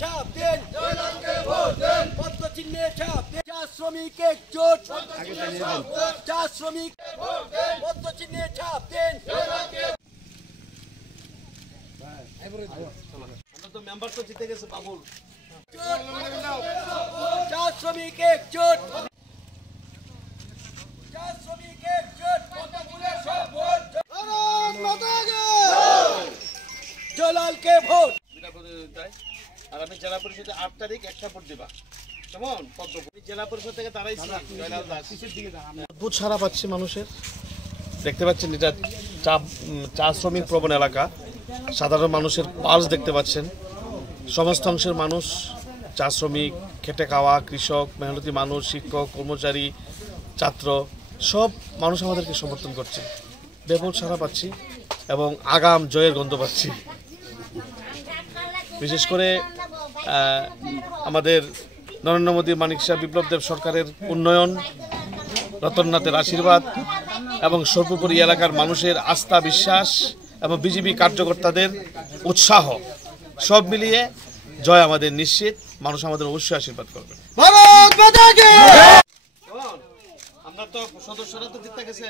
ছাপ দেন, জয়লালকে ভোট দেন, পদ্ম চিহ্নে ছাপ দেন। চা শ্রমিক একজোট, চা শ্রমিক ভোট দেন, পদ্ম চিহ্নে ছাপ দেন, জয়লালকে। আমরা তো মেম্বার তো জিতে গেছে বাবুল। চা শ্রমিক একজোট, চা শ্রমিক একজোট, পদ্মফুলের সব ভোট জয়লালকে ভোট। আগামী জেলা পরিষদে 8 তারিখ একটা ভোট দিবা, কেমন? পদ্মফুল জেলা পরিষদ থেকে তারাই জয়লাল দাস। অদ্ভুত সারা পাচ্ছে মানুষের, দেখতে পাচ্ছেন এটা চা শ্রমিক প্রবণ এলাকা। সাধারণ মানুষের পালস দেখতে পাচ্ছেন। সমস্ত অংশের মানুষ, চা শ্রমিক, খেটে খাওয়া কৃষক, মেহনতি মানুষ, শিক্ষক, কর্মচারী, ছাত্র, সব মানুষ আমাদেরকে সমর্থন করছে। ব্যাপক সারা পাচ্ছি এবং আগাম জয়ের গন্ধ পাচ্ছি। বিশেষ করে আমাদের নরেন্দ্র মোদী, মানিক শাহ, বিপ্লব দেব সরকারের উন্নয়ন, রতননাথের আশীর্বাদ এবং সর্বোপরি এলাকার মানুষের আস্থা, বিশ্বাস এবং বিজেপি কার্যকর্তাদের উৎসাহ, সব মিলিয়ে জয় আমাদের নিশ্চিত। মানুষ আমাদের অবশ্যই আশীর্বাদ করবে। আমরা তো সদস্যরা তো জিতে গেছে,